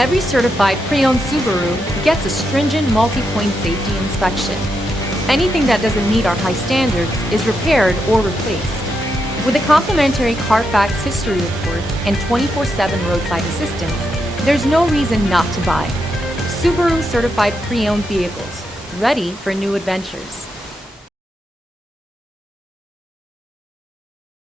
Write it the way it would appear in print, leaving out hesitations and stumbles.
Every certified pre-owned Subaru gets a stringent multi-point safety inspection. Anything that doesn't meet our high standards is repaired or replaced. With a complimentary Carfax history report and 24/7 roadside assistance, there's no reason not to buy. Subaru certified pre-owned vehicles, ready for new adventures.